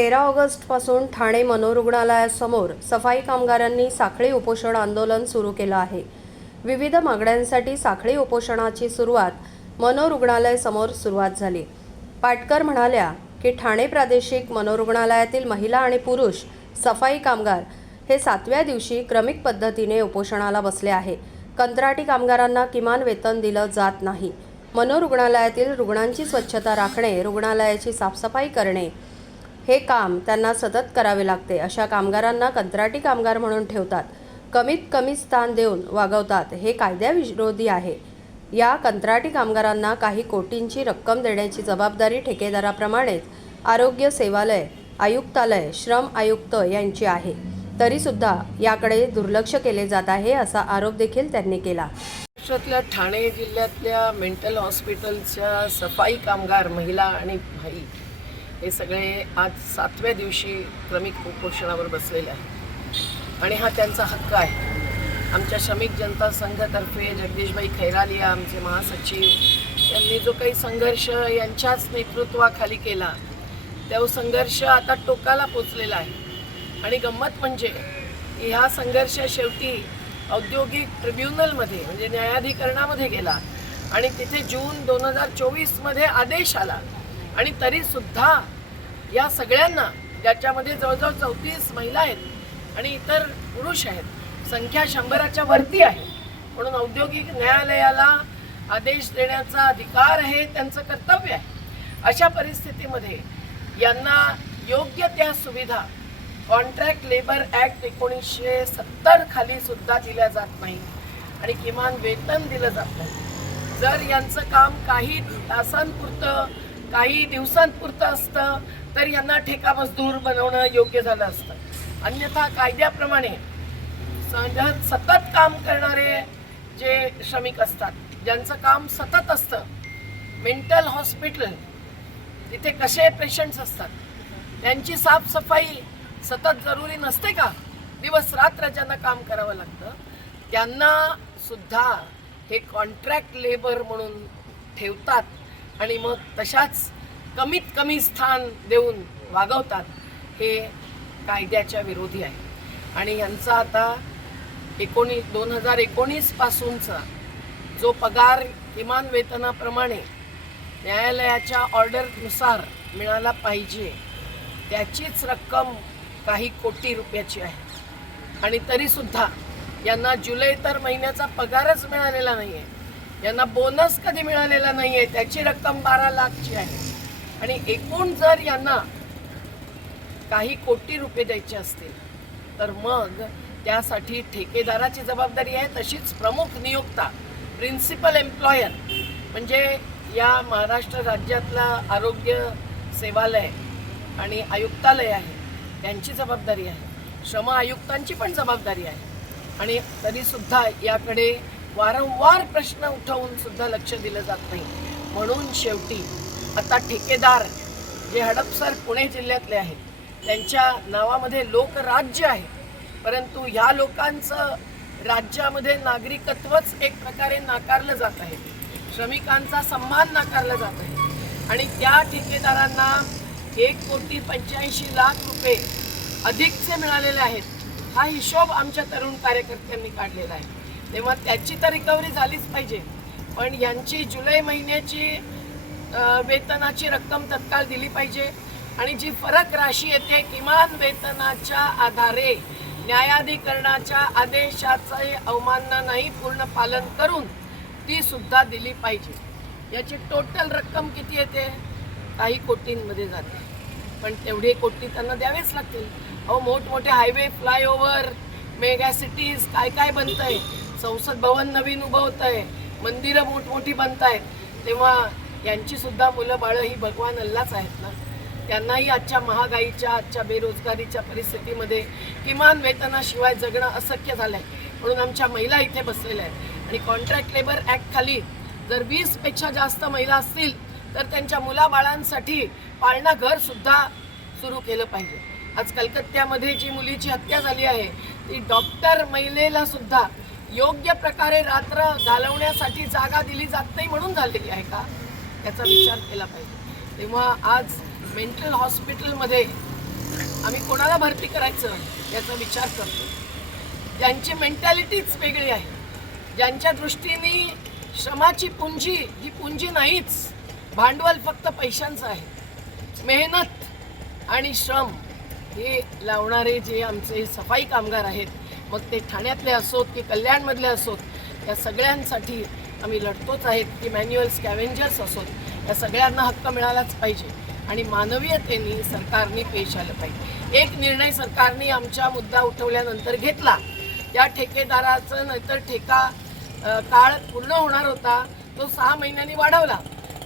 तेरा ऑगस्टपासून ठाणे मनोरुग्णालयासमोर सफाई कामगारांनी साखळी उपोषण आंदोलन सुरू केलं आहे. विविध मागण्यांसाठी साखळी उपोषणाची सुरुवात मनोरुग्णालय समोर सुरुवात झाली. पाटकर म्हणाल्या की ठाणे प्रादेशिक मनोरुग्णालयातील महिला आणि पुरुष सफाई कामगार हे सातव्या दिवशी क्रमिक पद्धतीने उपोषणाला बसले आहे. कंत्राटी कामगारांना किमान वेतन दिलं जात नाही. मनोरुग्णालयातील रुग्णांची स्वच्छता राखणे रुग्णालयाची साफसफाई करणे हे काम त्यांना सतत करावे लागते. अशा कामगारांना कंत्राटी कामगार म्हणून ठेवतात. कमीत कमी स्थान देऊन वागवतात. हे कायद्याविरोधी आहे. या कंत्राटी कामगारांना काही कोटींची रक्कम देण्याची जबाबदारी ठेकेदाराप्रमाणेच आरोग्य सेवालय आयुक्तालय श्रम आयुक्त यांची आहे. तरीसुद्धा याकडे दुर्लक्ष केले जात आहे असा आरोप देखील त्यांनी केला. महाराष्ट्रातल्या ठाणे जिल्ह्यातल्या मेंटल हॉस्पिटलच्या सफाई कामगार महिला आणि भाई हे सगळे आज सातव्या दिवशी क्रमिक उपोषणावर बसलेले आहेत. आणि हा त्यांचा हक्क आहे. आमच्या श्रमिक जनता संघातर्फे जगदीशबाई खैरालिया आमचे महासचिव यांनी जो काही संघर्ष यांच्याच नेतृत्वाखाली केला तो संघर्ष आता टोकाला पोचलेला आहे. आणि गंमत म्हणजे ह्या संघर्ष शेवटी औद्योगिक ट्रिब्युनलमध्ये म्हणजे न्यायाधिकरणामध्ये गेला. आणि तिथे जून दोन हजार चोवीसमध्ये आदेश आला. आणि तरीसुद्धा या सगळ्यांना ज्याच्यामध्ये जवळजवळ चौतीस महिला आहेत आणि इतर पुरुष आहेत संख्या शंभराच्या वरती आहे. म्हणून औद्योगिक न्यायालयाला आदेश देण्याचा अधिकार आहे त्यांचं कर्तव्य आहे. अशा परिस्थितीमध्ये यांना योग्य त्या सुविधा कॉन्ट्रॅक्ट लेबर ॲक्ट एकोणीसशे सत्तर खाली सुद्धा दिल्या जात नाही आणि किमान वेतन दिलं जात नाही. जर यांचं काम काही तासांपुरतं काही दिवसांपुरतं असतं तर यांना ठेका मजदूर बनवणं योग्य झालं असतं. अन्यथा कायद्याप्रमाणे सतत सतत काम करणारे जे श्रमिक असतात ज्यांचं काम सतत असतं मेंटल हॉस्पिटल तिथे कसे पेशंट्स असतात त्यांची साफसफाई सतत जरुरी नसते का? दिवस रात्र ज्यांना काम करावं लागतं त्यांना सुद्धा हे कॉन्ट्रॅक्ट लेबर म्हणून ठेवतात. आणि मग तशाच कमीत कमी स्थान देऊन वागवतात हे कायद्याच्या विरोधी आहे. आणि यांचा आता एकोणीस दोन हजार एकोणीसपासूनचा जो पगार किमान वेतनाप्रमाणे न्यायालयाच्या ऑर्डरनुसार मिळाला पाहिजे त्याचीच रक्कम काही कोटी रुपयाची आहे. आणि तरीसुद्धा यांना जुलै तर महिन्याचा पगारच मिळालेला नाही आहे यांना बोनस कधी मिळालेला नाही आहे त्याची रक्कम बारा लाखची आहे. आणि एकूण जर यांना काही कोटी रुपये द्यायचे असतील तर मग त्यासाठी ठेकेदाराची जबाबदारी आहे. तशीच प्रमुख नियोक्ता प्रिन्सिपल एम्प्लॉयर म्हणजे या महाराष्ट्र राज्यातला आरोग्य सेवालय आणि आयुक्तालय आहे त्यांची जबाबदारी आहे. श्रम आयुक्तांची पण जबाबदारी आहे. आणि तरीसुद्धा याकडे वारंवार प्रश्न उठवून सुद्धा लक्ष दिलं जात नाही. म्हणून शेवटी आता ठेकेदार जे हडपसर पुणे जिल्ह्यातले आहेत त्यांच्या नावामध्ये लोकराज्य आहे. परंतु ह्या लोकांचं राज्यामध्ये नागरिकत्वच एक प्रकारे नाकारलं जात आहे. श्रमिकांचा सन्मान नाकारला जात आहे. आणि त्या ठेकेदारांना एक कोटी पंच्याऐंशी लाख रुपये अधिकचे मिळालेले आहेत. हा हिशोब आमच्या तरुण कार्यकर्त्यांनी काढलेला आहे. तेव्हा त्याची तर रिकव्हरी झालीच पाहिजे. पण यांची जुलै महिन्याची वेतनाची रक्कम तत्काळ दिली पाहिजे. आणि जी फरक राशी येते किमान वेतनाच्या आधारे न्यायाधिकरणाच्या आदेशाचे अवमानना नाही पूर्ण पालन करून ती सुद्धा दिली पाहिजे. याची टोटल रक्कम किती येते? काही कोटींमध्ये जाते. पण तेवढे कोटी त्यांना द्यावेच लागतील. अहो मोठमोठे हायवे फ्लायओव्हर मेगा सिटीज काय काय बनत आहे संसद भवन नवीन उभं होत आहे मंदिरं मोठमोठी बनत आहेत तेव्हा यांची सुद्धा मुलं बाळं ही भगवान अल्लाच आहेत ना. त्यांनाही आजच्या महागाईच्या आजच्या बेरोजगारीच्या परिस्थितीमध्ये किमान वेतनाशिवाय जगणं अशक्य झालं आहे म्हणून आमच्या महिला इथे बसलेल्या आहेत. आणि कॉन्ट्रॅक्ट लेबर ॲक्ट खाली जर वीसपेक्षा जास्त महिला असतील तर त्यांच्या मुलाबाळांसाठी पाळणा घरसुद्धा सुरू केलं पाहिजे. आज कलकत्त्यामध्ये जी मुलीची हत्या झाली आहे ती डॉक्टर महिलेला सुद्धा योग्य प्रकारे रात्र घालवण्यासाठी जागा दिली जात नाही म्हणून झालेली आहे का? याचा विचार केला पाहिजे. तेव्हा आज मेंटल हॉस्पिटलमध्ये आम्ही कोणाला भरती करायचं याचा विचार करतो. ज्यांची मेंटॅलिटीच वेगळी आहे ज्यांच्या दृष्टीने श्रमाची पुंजी ही पुंजी नाहीच भांडवल फक्त पैशांचं आहे. मेहनत आणि श्रम हे लावणारे जे आमचे सफाई कामगार आहेत मग ते ठाण्यातले असोत की कल्याणमधले असोत या सगळ्यांसाठी आम्ही लढतोच आहेत की मॅन्युअल स्कॅव्हेंजर्स असोत. या सगळ्यांना हक्क मिळालाच पाहिजे आणि मानवीयतेने सरकारने पेश आलं पाहिजे. एक निर्णय सरकारने आमच्या मुद्दा उठवल्यानंतर घेतला. या ठेकेदाराचं नाहीतर ठेका काळ पूर्ण होणार होता तो सहा महिन्यांनी वाढवला.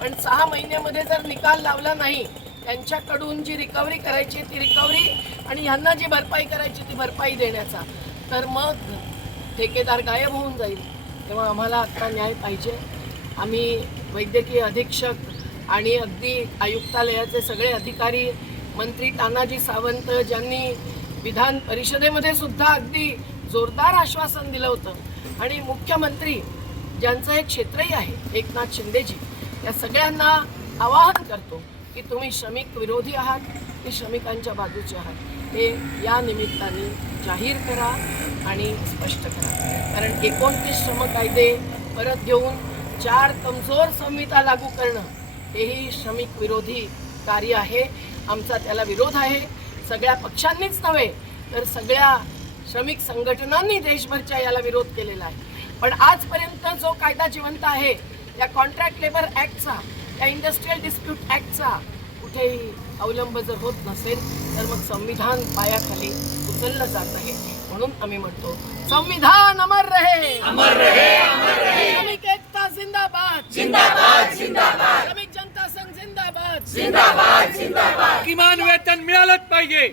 पण सहा महिन्यामध्ये जर निकाल लावला नाही त्यांच्याकडून जी रिकव्हरी करायची ती रिकव्हरी आणि ह्यांना जी भरपाई करायची ती भरपाई देण्याचा. तर मग ठेकेदार गायब होऊन जाईल. तेव्हा आम्हाला आत्ता न्याय पाहिजे. आम्ही वैद्यकीय अधीक्षक आणि अगदी आयुक्तालयाचे सगळे अधिकारी मंत्री तानाजी सावंत ज्यांनी विधान परिषदेमध्ये सुद्धा अगदी जोरदार आश्वासन दिलं होतं आणि मुख्यमंत्री ज्यांचं एक क्षेत्रही आहे एकनाथ शिंदेजी या सगळ्यांना आवाहन करतो की तुम्ही श्रमिक विरोधी आहात. की श्रमिकांच्या बाजूचे आहात. हे या निमित्ताने जाहीर करा आणि स्पष्ट करा. कारण एकोणतीस श्रम कायदे परत घेऊन चार कमजोर संहिता लागू करणं हेही श्रमिक विरोधी कार्य आहे. आमचा त्याला विरोध आहे. सगळ्या पक्षांनीच नव्हे तर सगळ्या श्रमिक संघटनांनी देशभरच्या याला विरोध केलेला आहे. पण आजपर्यंत जो कायदा जिवंत आहे या कॉन्ट्रॅक्ट लेबर ॲक्टचा या इंडस्ट्रीयल डिस्प्यूट ॲक्टचा कुठेही अवलंब जर होत नसेल तर मग संविधान पायाखाली उचललं जात आहे म्हणून आम्ही म्हणतो संविधान अमर रहे. अमर रहे अमर रहे. श्रमिक एकता जिंदाबाद. जिंदाबाद जिंदाबाद. श्रमिक जनता संघ जिंदाबाद. किमान वेतन मिळालंच पाहिजे.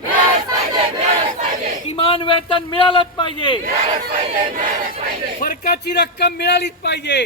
किमान वेतन मिळालंच पाहिजे. फरकाची रक्कम मिळालीच पाहिजे.